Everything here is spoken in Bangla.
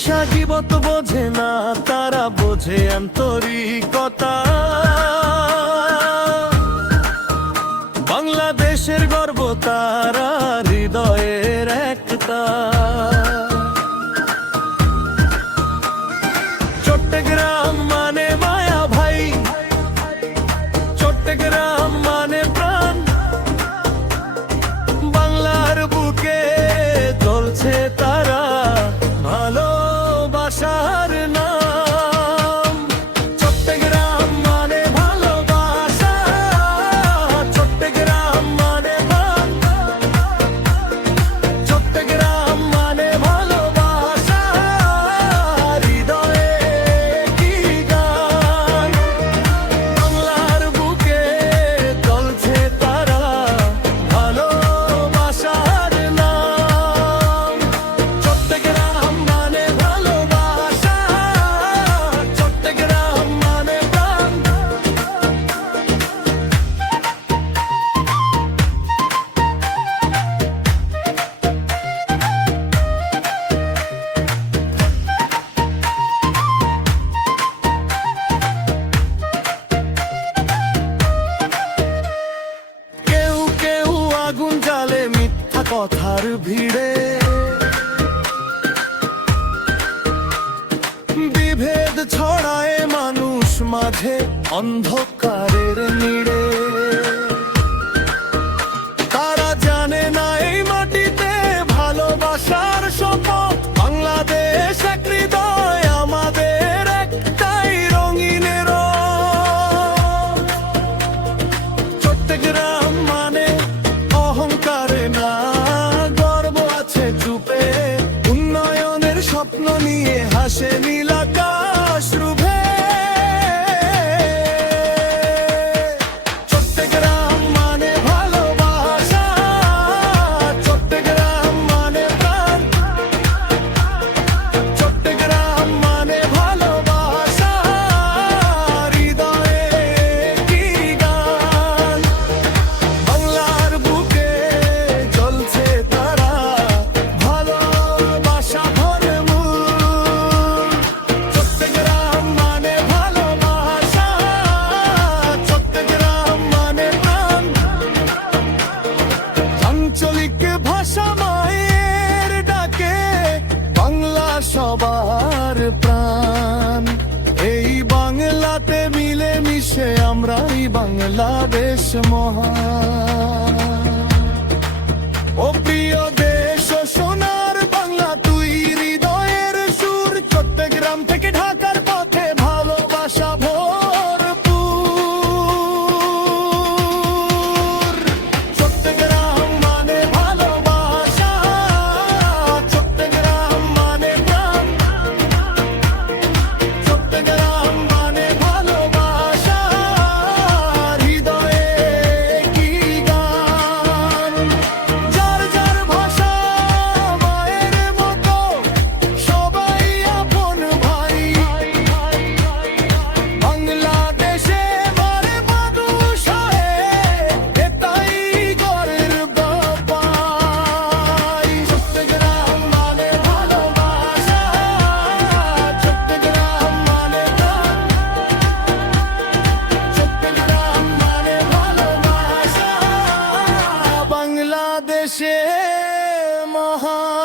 হিংসা গীবত বোঝে না, তারা বোঝে আন্তরিকতা। বাংলাদেশের গর্ব তারা, হৃদয়ের একটা। চট্টগ্রাম মানে মায়া ভাই, চট্টগ্রাম মানে প্রাণ। বাংলার বুকে চলছে তারা, ভালোবাসার নাম। চট্টগ্রাম মানে ভালোবাসা, চট্টগ্রাম মানে প্রাণ। চট্টগ্রাম মানে ভালোবাসা, হৃদয়ে কি গান। বাংলার বুকে চলছে তারা, ভালোবাসার নাম। চট্টগ্রাম মানে ভালোবাসা, চট্টগ্রাম মানে প্রাণ। কেউ কেউ আগুন জ্বালে মিথ্যা কথার ভিড়ে, বিভেদ ছড়ায় মানুষ মাঝে অন্ধকারের নিড়ে। তারা জানে না এই মাটিতে ভালোবাসার শপথ। বাংলাদেশ এক হৃদয়, আমাদের একটাই রঙিনের। চট্টগ্রাম মানে অহংকারে না, গর্ব আছে চুপে। উন্নয়নের স্বপ্ন নিয়ে হাসে নীল আকাশ রুভে। চট্টগ্রাম মানে ভালোবাসা, চট্টগ্রাম মানে প্রাণ। চট্টগ্রাম মানে ভালোবাসা, হৃদয়ে কি গান। বাংলার বুকে চলছে তারা, ভালোবাসা ভরে মূল। চট্টগ্রাম মানে ভালোবাসা, চট্টগ্রাম মানে প্রাণ। আঞ্চলিক ভাষা মায়ের ডাকে, বাংলা সবার প্রাণ। এই বাংলাতে মিলে মিশে আমরাই বাংলাদেশ মহান। ও প্রিয় দেশ ও সোনার বাংলা, তুই হৃদয়ের সুর। চট্টগ্রাম থেকে ঢাকার পথে ভালোবাসা ভরপুর। চট্টগ্রাম মানে ভালোবাসা, চট্টগ্রাম মানে প্রাণ। চট্টগ্রাম মানে ভালোবাসা, হৃদয়ে কি গান। যার যার ভাষা মায়ের মতো, সবাই আপন ভাই। বাংলাদেশে মারে মানুষ হয়ে, এটাই গর্ব পাই। চট্টগ্রাম মানে ভালোবাসা, চট্টগ্রাম মানে প্রাণ। চট্টগ্রাম মানে ভালোবাসা, বাংলাদেশে মহান।